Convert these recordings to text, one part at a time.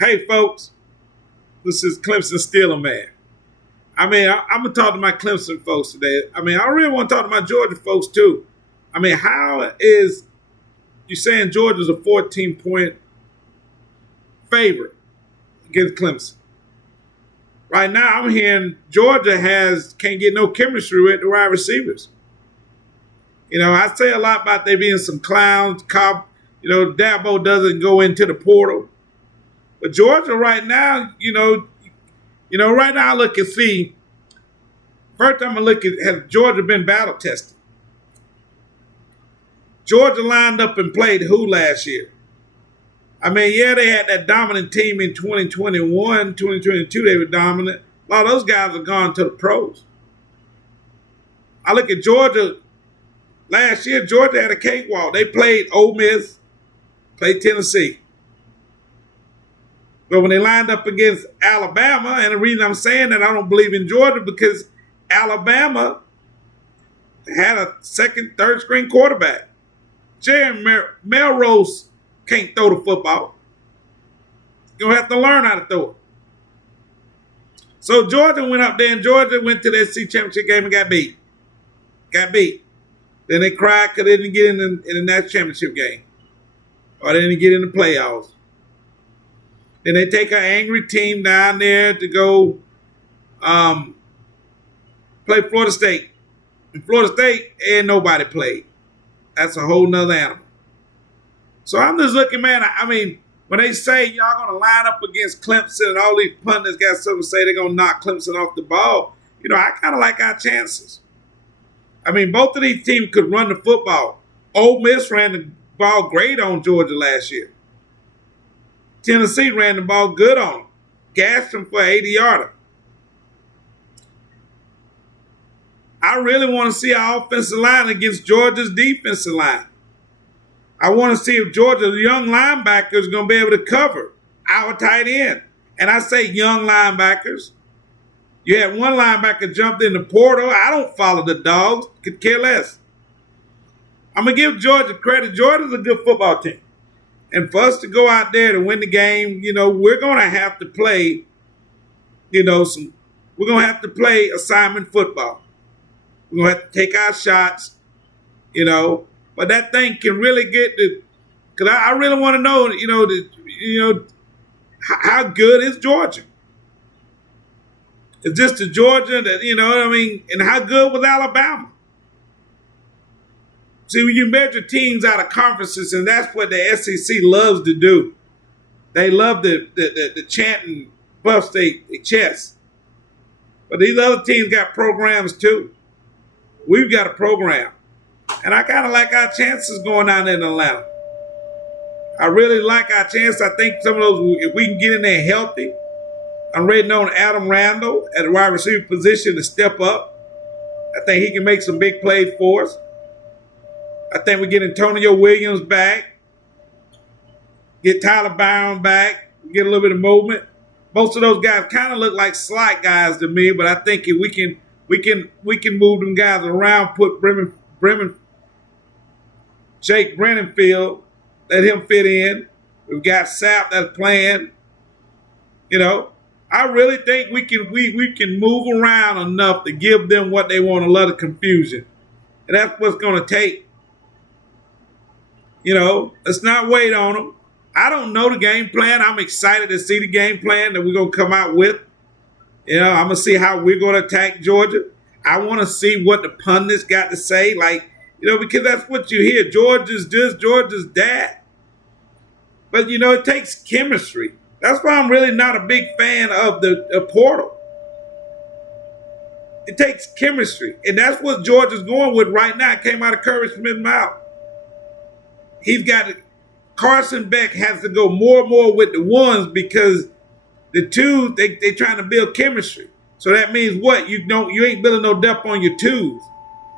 Hey, folks, this is Clemson Steeler Man. I'm going to talk to my Clemson folks today. I really want to talk to my Georgia folks, too. How is you saying Georgia's a 14-point favorite against Clemson? Right now, I'm hearing Georgia can't get no chemistry with the wide receivers. I say a lot about there being some clowns. Dabo doesn't go into the portal. But Georgia right now, right now I look and see. First time I look at has Georgia been battle tested? Georgia lined up and played who last year? They had that dominant team in 2021, 2022, they were dominant. A lot of those guys have gone to the pros. I look at Georgia. Last year, Georgia had a cakewalk. They played Ole Miss, played Tennessee. But when they lined up against Alabama, and the reason I'm saying that I don't believe in Georgia because Alabama had a second, third string quarterback. Jerry Melrose can't throw the football. You'll have to learn how to throw it. So Georgia went up there, and Georgia went to the SEC championship game and got beat. Then they cried because they didn't get in the national championship game. Or they didn't get in the playoffs. Then they take an angry team down there to go play Florida State. In Florida State, and nobody played. That's a whole nother animal. So I'm just looking, man, when they say y'all going to line up against Clemson and all these pundits got something to say they're going to knock Clemson off the ball, I kind of like our chances. Both of these teams could run the football. Ole Miss ran the ball great on Georgia last year. Tennessee ran the ball good on them. Gassed them for 80-yarder. I really want to see our offensive line against Georgia's defensive line. I want to see if Georgia's young linebacker is going to be able to cover our tight end. And I say young linebackers. You had one linebacker jumped in the portal. I don't follow the dogs. Could care less. I'm going to give Georgia credit. Georgia's a good football team. And for us to go out there to win the game, we're going to have to play, we're going to have to play assignment football. We're going to have to take our shots, But that thing can really get because I really want to know, how good is Georgia? Is this the Georgia that, and how good was Alabama? See, when you measure teams out of conferences, and that's what the SEC loves to do. They love the chanting buffs their chest. But these other teams got programs too. We've got a program. And I kind of like our chances going down there in Atlanta. I really like our chances. I think some of those, if we can get in there healthy, I'm ready on Adam Randall at the wide receiver position to step up. I think he can make some big plays for us. I think we get Antonio Williams back, get Tyler Brown back, get a little bit of movement. Most of those guys kind of look like slot guys to me, but I think if we can move them guys around, put Jake Brennanfield, let him fit in. We've got Sapp that's playing. I really think we can move around enough to give them what they want, a lot of confusion. And that's what's going to take. Let's not wait on them. I don't know the game plan. I'm excited to see the game plan that we're going to come out with. I'm going to see how we're going to attack Georgia. I want to see what the pundits got to say. Because that's what you hear. Georgia's this, Georgia's that. But, it takes chemistry. That's why I'm really not a big fan of the portal. It takes chemistry. And that's what Georgia's going with right now. It came out of Kirby Smith's mouth. He's got Carson Beck has to go more and more with the ones because the twos, they trying to build chemistry. So that means what? You ain't building no depth on your twos.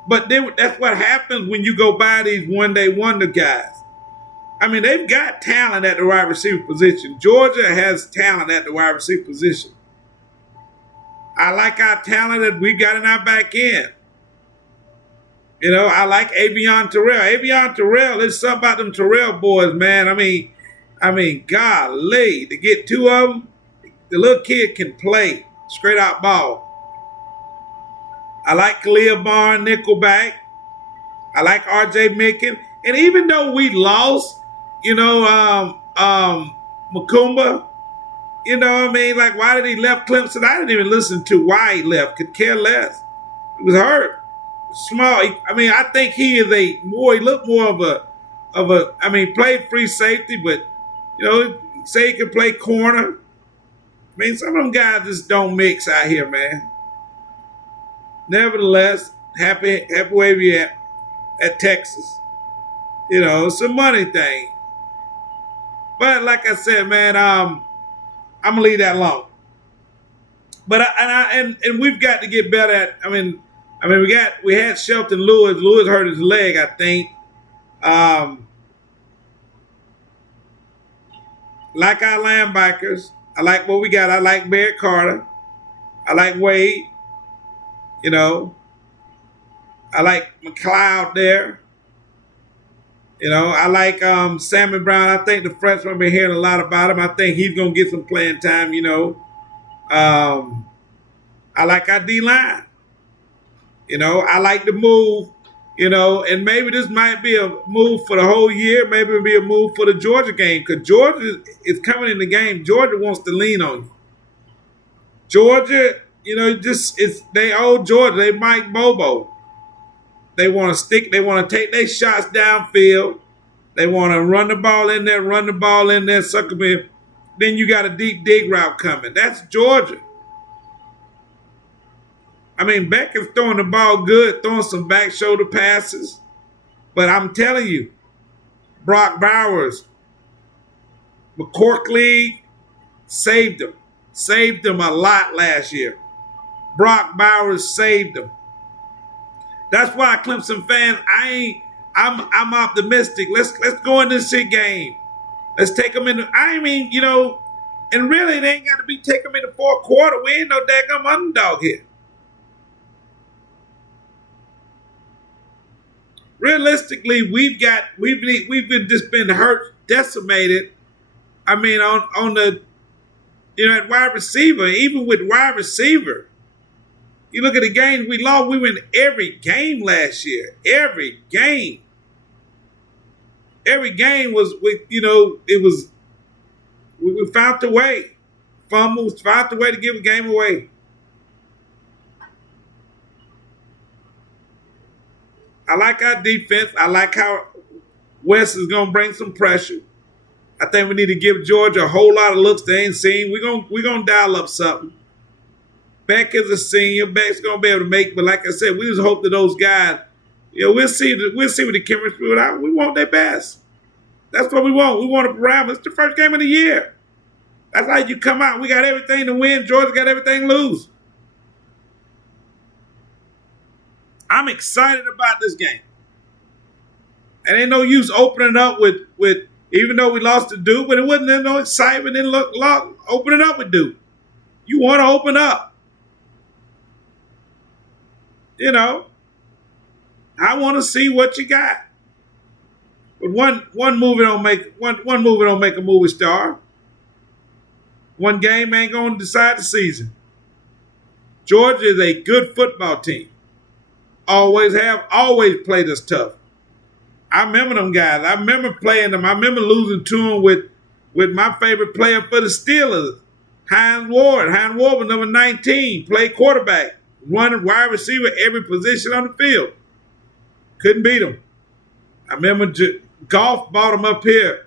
But that's what happens when you go buy these one-day wonder guys. They've got talent at the wide receiver position. Georgia has talent at the wide receiver position. I like our talent that we got in our back end. I like Avion Terrell. Avion Terrell, there's something about them Terrell boys, man. I mean, golly, to get two of them, the little kid can play straight out ball. I like Khalil Barnes, nickelback. I like R.J. Micken. And even though we lost, you know, Makumba, you know what I mean? Like, why did he left Clemson? I didn't even listen to why he left. Could care less. He was hurt. Small. I mean, I think he is he looked more I mean, played free safety, but, you know, say he could play corner. I mean, some of them guys just don't mix out here, man. Nevertheless, happy where we at Texas. You know, it's a money thing. But like I said, man, I'm gonna leave that alone. But and we've got to get better at. We had Shelton Lewis. Lewis hurt his leg, I think. Like our linebackers, I like what we got. I like Barrett Carter. I like Wade. You know, I like McLeod there. You know, I like Sammy Brown. I think the freshman been hearing a lot about him. I think he's gonna get some playing time. You know, I like our D line. You know, I like the move. You know, and maybe this might be a move for the whole year. Maybe it'll be a move for the Georgia game because Georgia is coming in the game. Georgia wants to lean on you. Georgia, you know, they owe Georgia. They Mike Bobo. They want to stick. They want to take their shots downfield. They want to run the ball in there, sucker me. Then you got a deep dig route coming. That's Georgia. I mean, Beck is throwing the ball good, throwing some back shoulder passes. But I'm telling you, Brock Bowers, McCorkly saved them. Saved them a lot last year. Brock Bowers saved them. That's why Clemson fans, I'm optimistic. Let's go in this shit game. Let's take them in. You know, and really they ain't got to be take them in the fourth quarter. We ain't no daggum underdog here. Realistically, we've just been hurt, decimated. I mean, on the, you know, at wide receiver, even with wide receiver. You look at the games we lost, we win every game last year. Every game. Every game was, we found the way. Fumbles, found the way to give a game away. I like our defense. I like how West is going to bring some pressure. I think we need to give Georgia a whole lot of looks they ain't seen. We're gonna dial up something. Beck is a senior. Beck's gonna be able to make, but like I said, we just hope that those guys, you know, we'll see what the chemistry without. We want their best. That's what we want. We want to round. It's the first game of the year. That's how you come out. We got everything to win. Georgia got everything to lose. I'm excited about this game. And ain't no use opening up with even though we lost to Duke, but it wasn't no excitement in opening up with Duke. You want to open up. You know, I want to see what you got. But one movie don't make a movie star. One game ain't gonna decide the season. Georgia is a good football team. Always played us tough. I remember them guys. I remember playing them. I remember losing to them with my favorite player for the Steelers, Hines Ward. Hines Ward was number 19, played quarterback, running wide receiver, every position on the field. Couldn't beat him. I remember Golf bought him up here.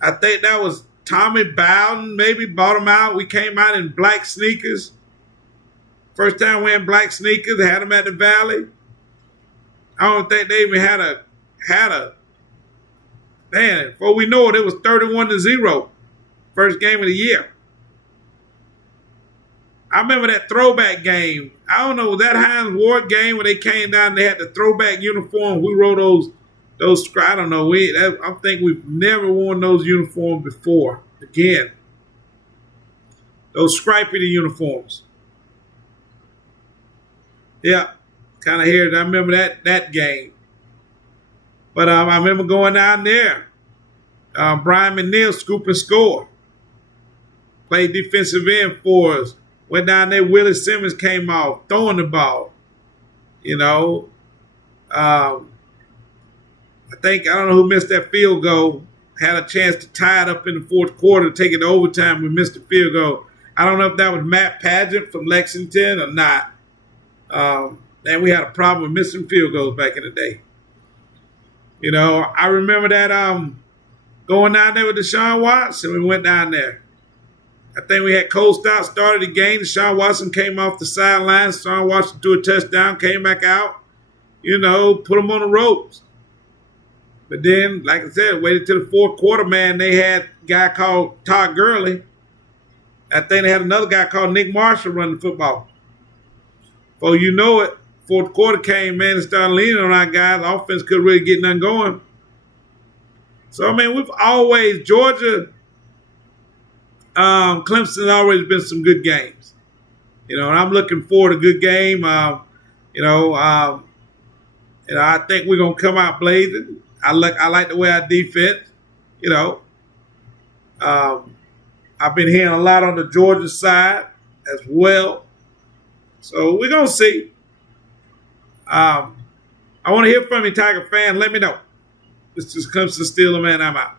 I think that was Tommy Bowden maybe bought him out. We came out in black sneakers. First time wearing black sneakers, they had them at the Valley. I don't think they even had a man, before we know it, it was 31-0. First game of the year. I remember that throwback game. I don't know, was that Hines Ward game where they came down and they had the throwback uniform? We wore those I don't know. I think we've never worn those uniforms before. Again. Those striped uniforms. Yeah. Kind of here. I remember that game. But I remember going down there. Brian McNeil scoop and score. Played defensive end for us. Went down there. Willie Simmons came off throwing the ball. You know, I don't know who missed that field goal. Had a chance to tie it up in the fourth quarter, take it to overtime. We missed the field goal. I don't know if that was Matt Pageant from Lexington or not. And we had a problem with missing field goals back in the day. You know, I remember that going down there with Deshaun Watson. We went down there. I think we had Cole Stout started the game. Deshaun Watson came off the sideline. Deshaun Watson threw a touchdown, came back out, you know, put him on the ropes. But then, like I said, waited till the fourth quarter, man. They had a guy called Todd Gurley. I think they had another guy called Nick Marshall running the football. Well, you know it, fourth quarter came, man, and started leaning on our guys. The offense couldn't really get nothing going. So, I mean, we've always, Georgia, Clemson has always been some good games. You know, and I'm looking forward to a good game. You know, I think we're going to come out blazing. I like the way our defense, you know. I've been hearing a lot on the Georgia side as well. So we're going to see. I want to hear from you, Tiger fan. Let me know. This is Clemson Steeler, man. I'm out.